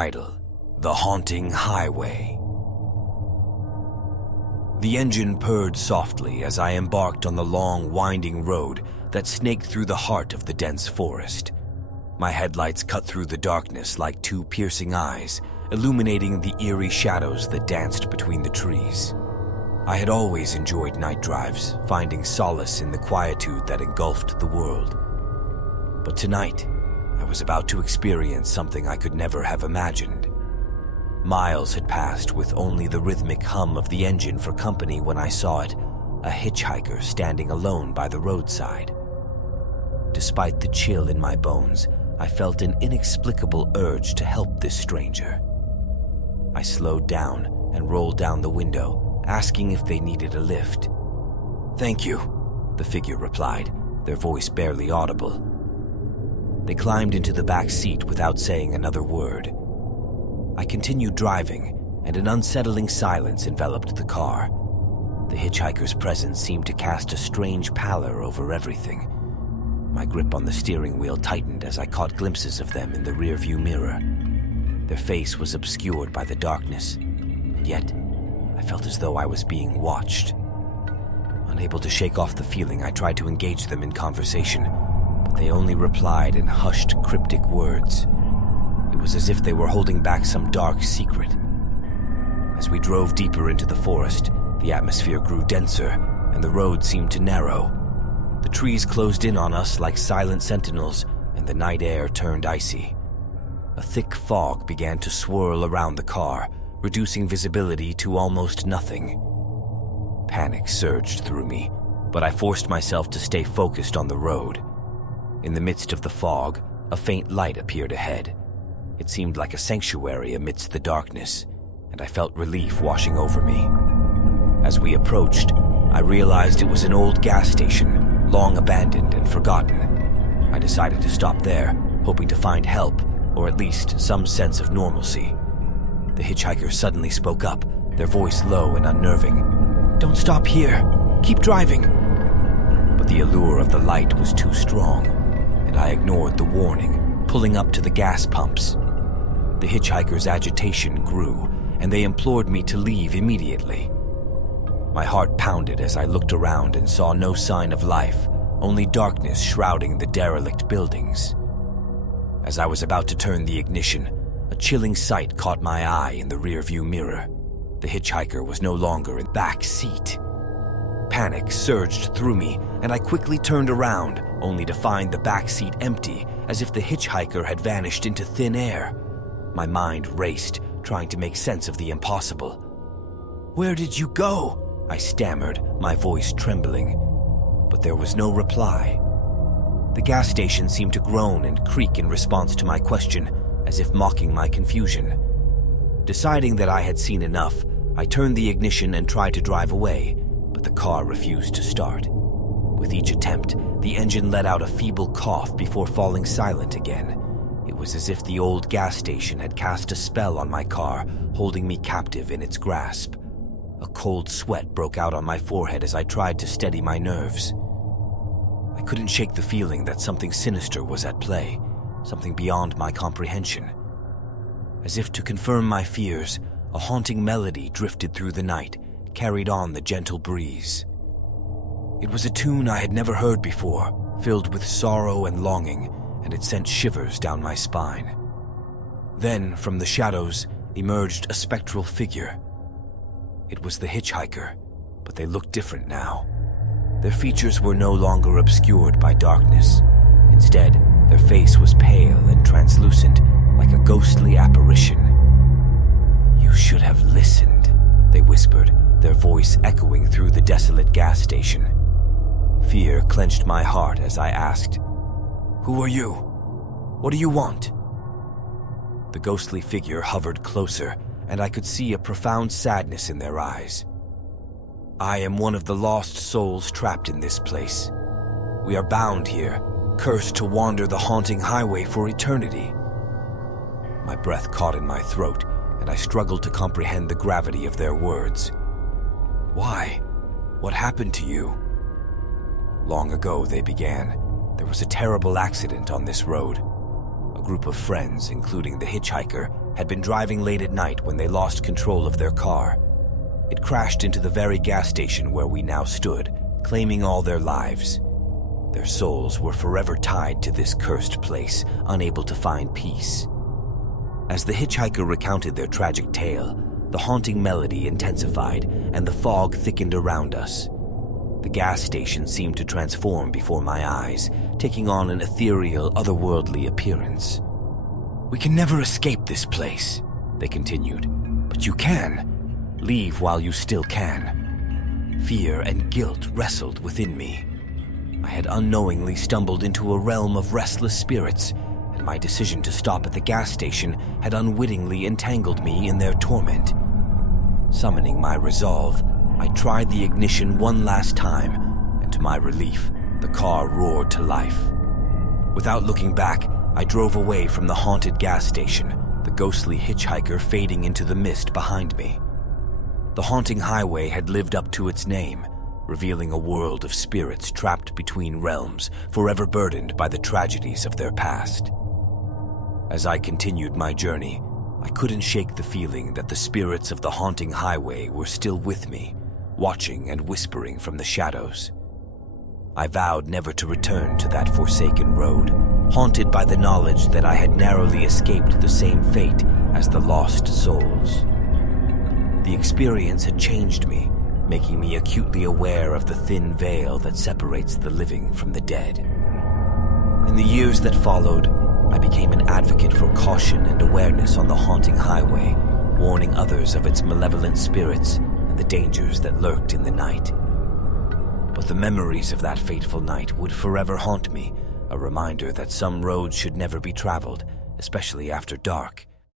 Title: The Haunting Highway. The engine purred softly as I embarked on the long, winding road that snaked through the heart of the dense forest. My headlights cut through the darkness like two piercing eyes, illuminating the eerie shadows that danced between the trees. I had always enjoyed night drives, finding solace in the quietude that engulfed the world. But tonight, I was about to experience something I could never have imagined. Miles had passed with only the rhythmic hum of the engine for company when I saw it, a hitchhiker standing alone by the roadside. Despite the chill in my bones, I felt an inexplicable urge to help this stranger. I slowed down and rolled down the window, asking if they needed a lift. "Thank you," the figure replied, their voice barely audible. They climbed into the back seat without saying another word. I continued driving, and an unsettling silence enveloped the car. The hitchhiker's presence seemed to cast a strange pallor over everything. My grip on the steering wheel tightened as I caught glimpses of them in the rearview mirror. Their face was obscured by the darkness, and yet I felt as though I was being watched. Unable to shake off the feeling, I tried to engage them in conversation, but they only replied in hushed, cryptic words. It was as if they were holding back some dark secret. As we drove deeper into the forest, the atmosphere grew denser, and the road seemed to narrow. The trees closed in on us like silent sentinels, and the night air turned icy. A thick fog began to swirl around the car, reducing visibility to almost nothing. Panic surged through me, but I forced myself to stay focused on the road. In the midst of the fog, a faint light appeared ahead. It seemed like a sanctuary amidst the darkness, and I felt relief washing over me. As we approached, I realized it was an old gas station, long abandoned and forgotten. I decided to stop there, hoping to find help, or at least some sense of normalcy. The hitchhiker suddenly spoke up, their voice low and unnerving. "Don't stop here. Keep driving." But the allure of the light was too strong, and I ignored the warning, pulling up to the gas pumps. The hitchhiker's agitation grew, and they implored me to leave immediately. My heart pounded as I looked around and saw no sign of life, only darkness shrouding the derelict buildings. As I was about to turn the ignition, a chilling sight caught my eye in the rearview mirror. The hitchhiker was no longer in the back seat. Panic surged through me, and I quickly turned around, only to find the back seat empty, as if the hitchhiker had vanished into thin air. My mind raced, trying to make sense of the impossible. "Where did you go?" I stammered, my voice trembling. But there was no reply. The gas station seemed to groan and creak in response to my question, as if mocking my confusion. Deciding that I had seen enough, I turned the ignition and tried to drive away, but the car refused to start. With each attempt, the engine let out a feeble cough before falling silent again. It was as if the old gas station had cast a spell on my car, holding me captive in its grasp. A cold sweat broke out on my forehead as I tried to steady my nerves. I couldn't shake the feeling that something sinister was at play, something beyond my comprehension. As if to confirm my fears, a haunting melody drifted through the night, carried on the gentle breeze. It was a tune I had never heard before, filled with sorrow and longing, and it sent shivers down my spine. Then, from the shadows, emerged a spectral figure. It was the hitchhiker, but they looked different now. Their features were no longer obscured by darkness. Instead, their face was pale and translucent, like a ghostly apparition. "You should have listened," they whispered, their voice echoing through the desolate gas station. Fear clenched my heart as I asked, "Who are you? What do you want?" The ghostly figure hovered closer, and I could see a profound sadness in their eyes. "I am one of the lost souls trapped in this place. We are bound here, cursed to wander the haunting highway for eternity." My breath caught in my throat, and I struggled to comprehend the gravity of their words. "Why? What happened to you?" "Long ago," they began, "there was a terrible accident on this road. A group of friends, including the hitchhiker, had been driving late at night when they lost control of their car. It crashed into the very gas station where we now stood, claiming all their lives. Their souls were forever tied to this cursed place, unable to find peace. As the hitchhiker recounted their tragic tale, the haunting melody intensified and the fog thickened around us. The gas station seemed to transform before my eyes, taking on an ethereal, otherworldly appearance. "We can never escape this place," they continued, "but you can. Leave while you still can." Fear and guilt wrestled within me. I had unknowingly stumbled into a realm of restless spirits, and my decision to stop at the gas station had unwittingly entangled me in their torment. Summoning my resolve, I tried the ignition one last time, and to my relief, the car roared to life. Without looking back, I drove away from the haunted gas station, the ghostly hitchhiker fading into the mist behind me. The haunting highway had lived up to its name, revealing a world of spirits trapped between realms, forever burdened by the tragedies of their past. As I continued my journey, I couldn't shake the feeling that the spirits of the haunting highway were still with me, watching and whispering from the shadows. I vowed never to return to that forsaken road, haunted by the knowledge that I had narrowly escaped the same fate as the lost souls. The experience had changed me, making me acutely aware of the thin veil that separates the living from the dead. In the years that followed, I became an advocate for caution and awareness on the haunting highway, warning others of its malevolent spirits and the dangers that lurked in the night. But the memories of that fateful night would forever haunt me, a reminder that some roads should never be traveled, especially after dark.